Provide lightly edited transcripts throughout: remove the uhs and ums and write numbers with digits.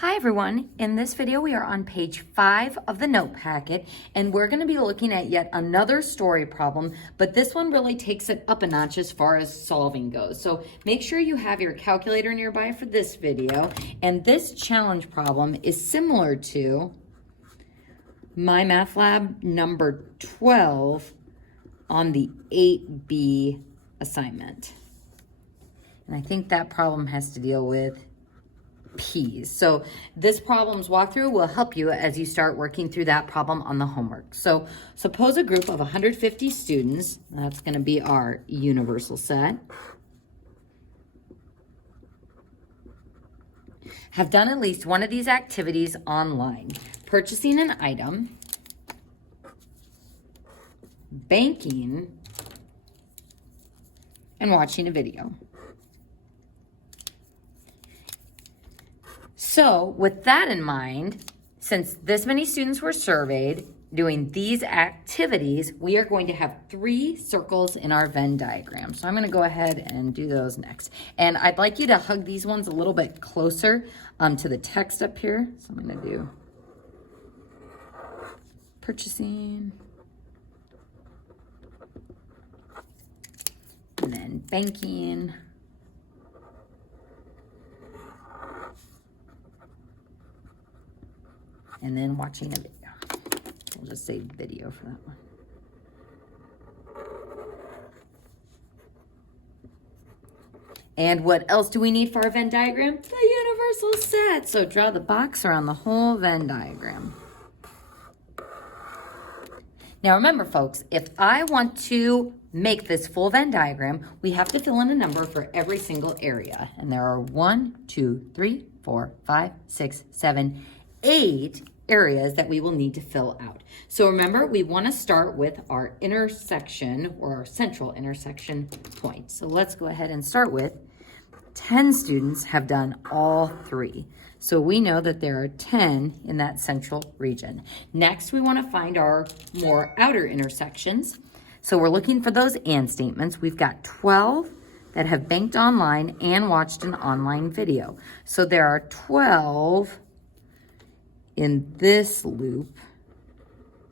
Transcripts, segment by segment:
Hi everyone, in this video we are on page 5 of the note packet and we're going to be looking at yet another story problem, but this one really takes it up a notch as far as solving goes. So make sure you have your calculator nearby for this video, and this challenge problem is similar to my math lab number 12 on the 8B assignment. And I think that problem has to deal with p's. So this problem's walkthrough will help you as you start working through that problem on the homework. So suppose a group of 150 students, that's going to be our universal set, have done at least one of these activities online: purchasing an item, banking, and watching a video. So with that in mind, since this many students were surveyed doing these activities, we are going to have 3 circles in our Venn diagram. So I'm going to go ahead and do those next. And I'd like you to hug these ones a little bit closer to the text up here. So I'm going to do purchasing, and then banking, and then watching a video. We'll just say video for that one. And what else do we need for our Venn diagram? The universal set. So draw the box around the whole Venn diagram. Now remember, folks, if I want to make this full Venn diagram, we have to fill in a number for every single area. And there are 1, 2, 3, 4, 5, 6, 7, 8 areas that we will need to fill out. So remember, we want to start with our intersection or our central intersection point. So let's go ahead and start with 10 students have done all 3. So we know that there are 10 in that central region. Next, we want to find our more outer intersections. So we're looking for those and statements. We've got 12 that have banked online and watched an online video. So there are 12 in this loop.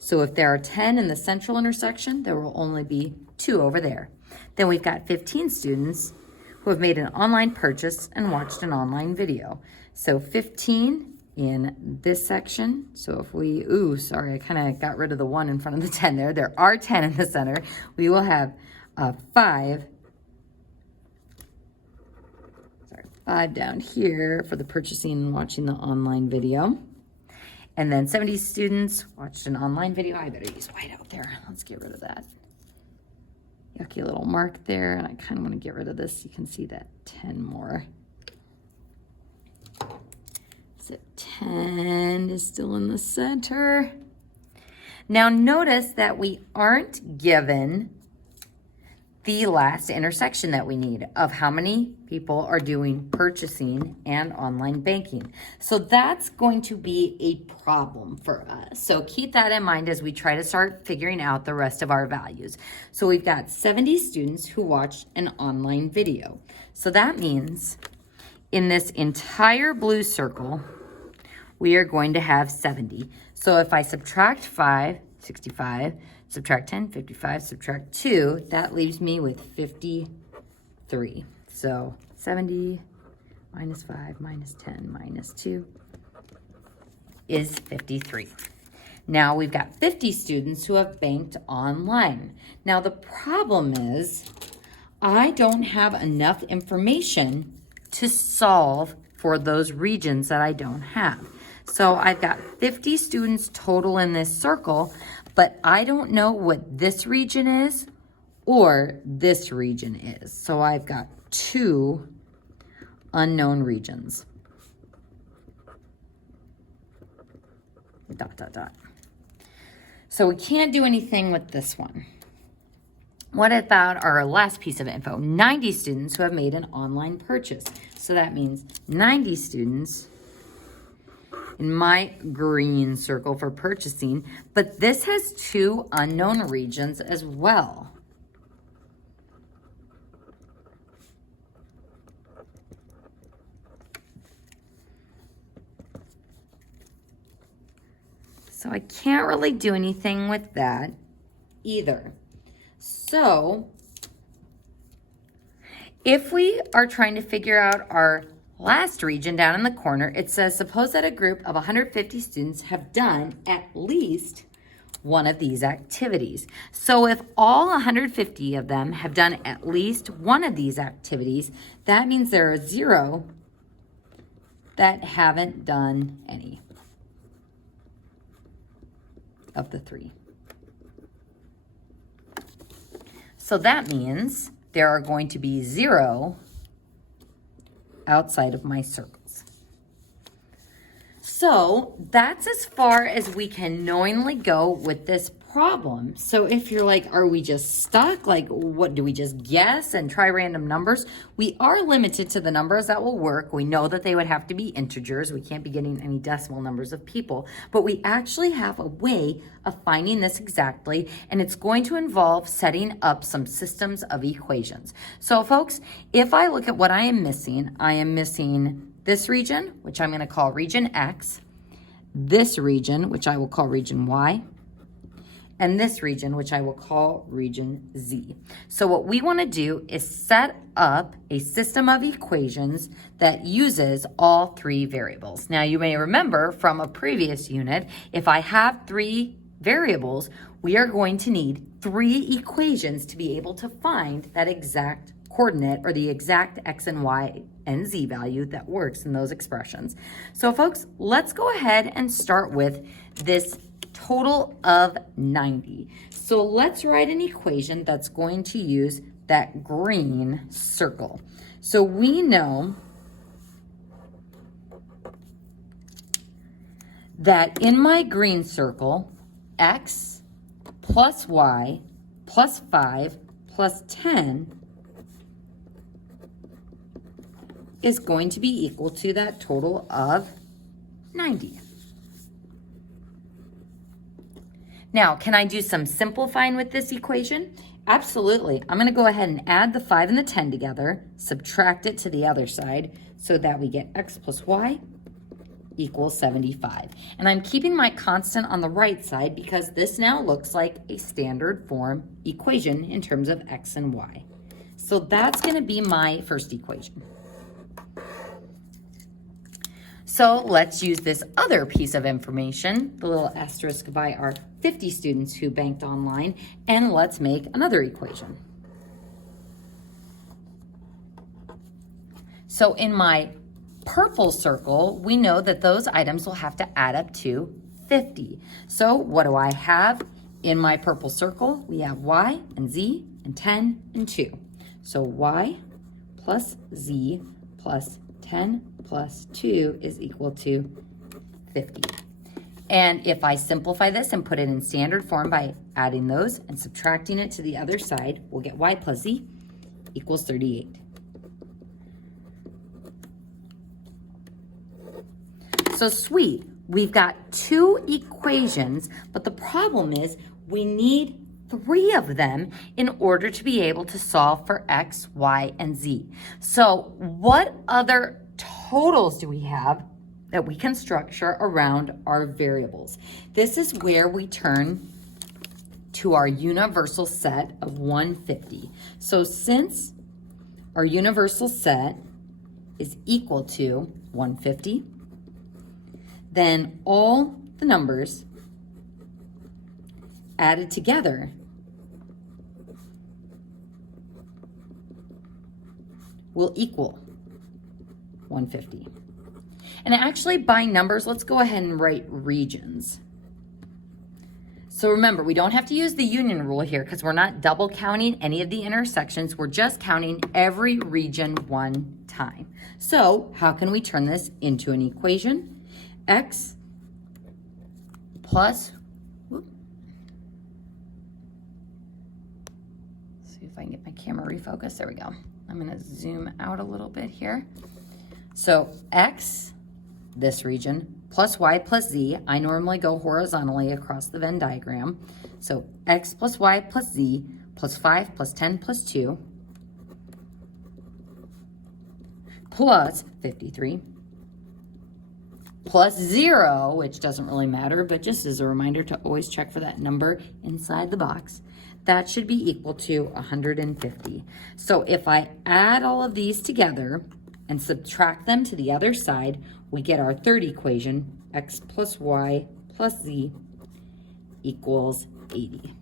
So if there are 10 in the central intersection, there will only be 2 over there. Then we've got 15 students who have made an online purchase and watched an online video. So 15 in this section. So if we, sorry, I kind of got rid of the 1 in front of the 10 there. There are 10 in the center. We will have 5 down here for the purchasing and watching the online video. And then 70 students watched an online video. I better use white out there. Let's get rid of that yucky little mark there. And I kind of want to get rid of this. You can see that 10 more. So 10 is still in the center. Now notice that we aren't given the last intersection that we need of how many people are doing purchasing and online banking. So that's going to be a problem for us. So keep that in mind as we try to start figuring out the rest of our values. So we've got 70 students who watched an online video. So that means in this entire blue circle, we are going to have 70. So if I subtract 5, 65, subtract 10, 55, subtract 2, that leaves me with 53. So 70 minus 5 minus 10 minus 2 is 53. Now we've got 50 students who have banked online. Now the problem is I don't have enough information to solve for those regions that I don't have. So I've got 50 students total in this circle, but I don't know what this region is or this region is. So I've got 2 unknown regions. ... So we can't do anything with this one. What about our last piece of info? 90 students who have made an online purchase. So that means 90 students in my green circle for purchasing, but this has 2 unknown regions as well. So I can't really do anything with that either. So if we are trying to figure out our last region down in the corner, it says, suppose that a group of 150 students have done at least one of these activities. So if all 150 of them have done at least one of these activities, that means there are 0 that haven't done any of the 3. So that means there are going to be 0 outside of my circles. So that's as far as we can knowingly go with this problem. So if you're like, are we just stuck? Like, what do we just guess and try random numbers? We are limited to the numbers that will work. We know that they would have to be integers. We can't be getting any decimal numbers of people, but we actually have a way of finding this exactly, and it's going to involve setting up some systems of equations. So folks, if I look at what I am missing this region, which I'm going to call region X, this region, which I will call region Y, and this region, which I will call region Z. So what we want to do is set up a system of equations that uses all 3 variables. Now you may remember from a previous unit, if I have 3 variables, we are going to need 3 equations to be able to find that exact coordinate or the exact X and Y and Z value that works in those expressions. So folks, let's go ahead and start with this total of 90. So let's write an equation that's going to use that green circle. So we know that in my green circle, X plus Y plus 5 plus 10 is going to be equal to that total of 90. Now, can I do some simplifying with this equation? Absolutely. I'm going to go ahead and add the 5 and the 10 together, subtract it to the other side, so that we get X plus Y equals 75. And I'm keeping my constant on the right side because this now looks like a standard form equation in terms of X and Y. So that's going to be my first equation. So let's use this other piece of information, the little asterisk by our 50 students who banked online, and let's make another equation. So in my purple circle, we know that those items will have to add up to 50. So what do I have in my purple circle? We have Y and Z and 10 and 2. So Y plus Z plus 10 plus 2 is equal to 50. And if I simplify this and put it in standard form by adding those and subtracting it to the other side, we'll get Y plus Z equals 38. So sweet, we've got 2 equations, but the problem is we need 3 of them in order to be able to solve for X, Y, and Z. So what other totals do we have that we can structure around our variables? This is where we turn to our universal set of 150. So since our universal set is equal to 150, then all the numbers added together will equal 150. And actually by numbers, let's go ahead and write regions. So remember, we don't have to use the union rule here because we're not double counting any of the intersections. We're just counting every region one time. So how can we turn this into an equation? X plus, see if I can get my camera refocused. There we go. I'm going to zoom out a little bit here. So X, this region, plus Y plus Z. I normally go horizontally across the Venn diagram. So X plus Y plus Z plus 5 plus 10 plus 2 plus 53 plus 0, which doesn't really matter, but just as a reminder to always check for that number inside the box, that should be equal to 150. So if I add all of these together and subtract them to the other side, we get our third equation, x plus y plus z equals 80.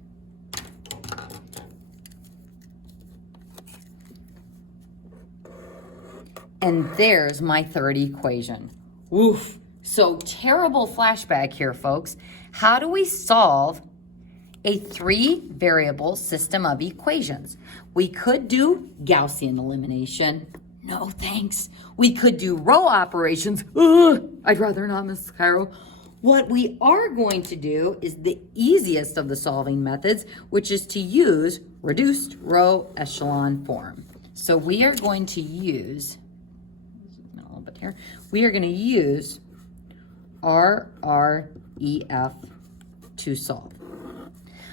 And there's my third equation. Woof. So terrible flashback here, folks. How do we solve a 3-variable system of equations? We could do Gaussian elimination. No, thanks. We could do row operations. Ugh, I'd rather not, Miss Cairo. What we are going to do is the easiest of the solving methods, which is to use reduced row echelon form. So we are going to use, we are going to use RREF to solve.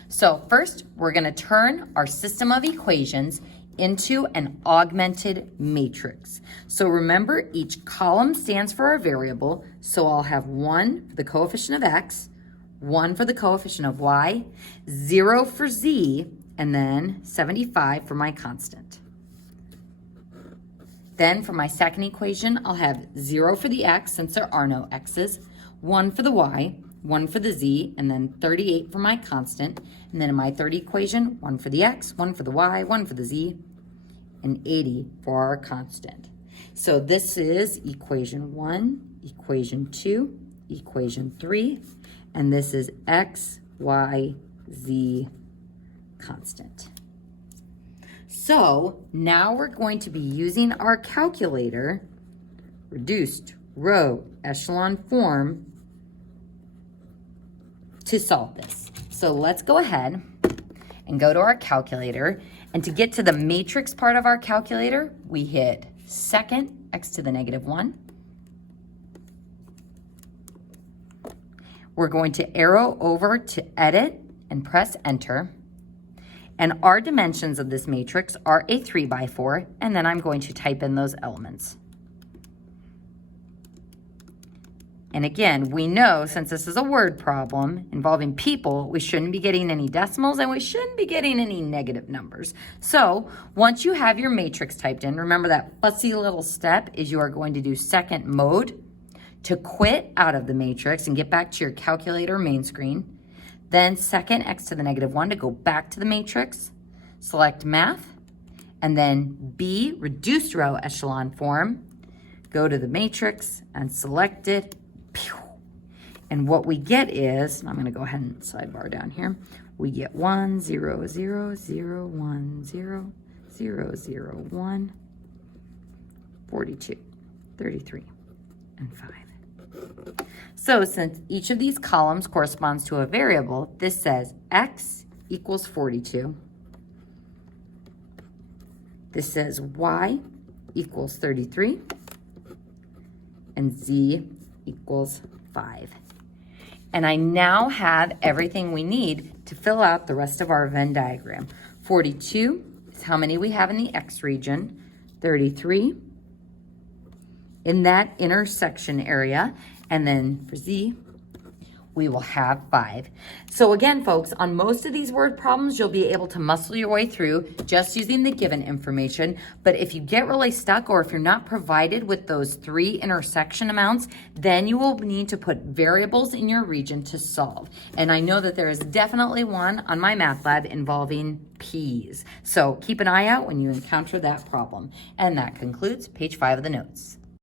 So first, we're going to turn our system of equations into an augmented matrix. So remember, each column stands for our variable. So I'll have 1 for the coefficient of x, 1 for the coefficient of y, 0 for z, and then 75 for my constant. Then for my second equation, I'll have 0 for the x, since there are no x's, 1 for the y, 1 for the z, and then 38 for my constant. And then in my third equation, 1 for the x, 1 for the y, 1 for the z, and 80 for our constant. So this is equation 1, equation 2, equation 3, and this is x, y, z constant. So now we're going to be using our calculator, reduced row echelon form, to solve this. So let's go ahead and go to our calculator. And to get to the matrix part of our calculator, we hit second x to the negative 1. We're going to arrow over to edit and press enter. And our dimensions of this matrix are a 3x4, and then I'm going to type in those elements. And again, we know since this is a word problem involving people, we shouldn't be getting any decimals and we shouldn't be getting any negative numbers. So once you have your matrix typed in, remember that fussy little step is you are going to do second mode to quit out of the matrix and get back to your calculator main screen. Then second x to the negative 1 to go back to the matrix, select math, and then B, reduced row echelon form, go to the matrix and select it. And what we get is, and I'm going to go ahead and sidebar down here, we get 1, 0, 0, 0, 1, 0, 0, 0, 1, 42, 33, and 5. So since each of these columns corresponds to a variable, this says x equals 42. This says y equals 33. And z equals 5. And I now have everything we need to fill out the rest of our Venn diagram. 42 is how many we have in the x region. 33 in that intersection area. And then for z, we will have 5. So again, folks, on most of these word problems, you'll be able to muscle your way through just using the given information. But if you get really stuck or if you're not provided with those 3 intersection amounts, then you will need to put variables in your region to solve. And I know that there is definitely one on my math lab involving p's. So keep an eye out when you encounter that problem. And that concludes page 5 of the notes.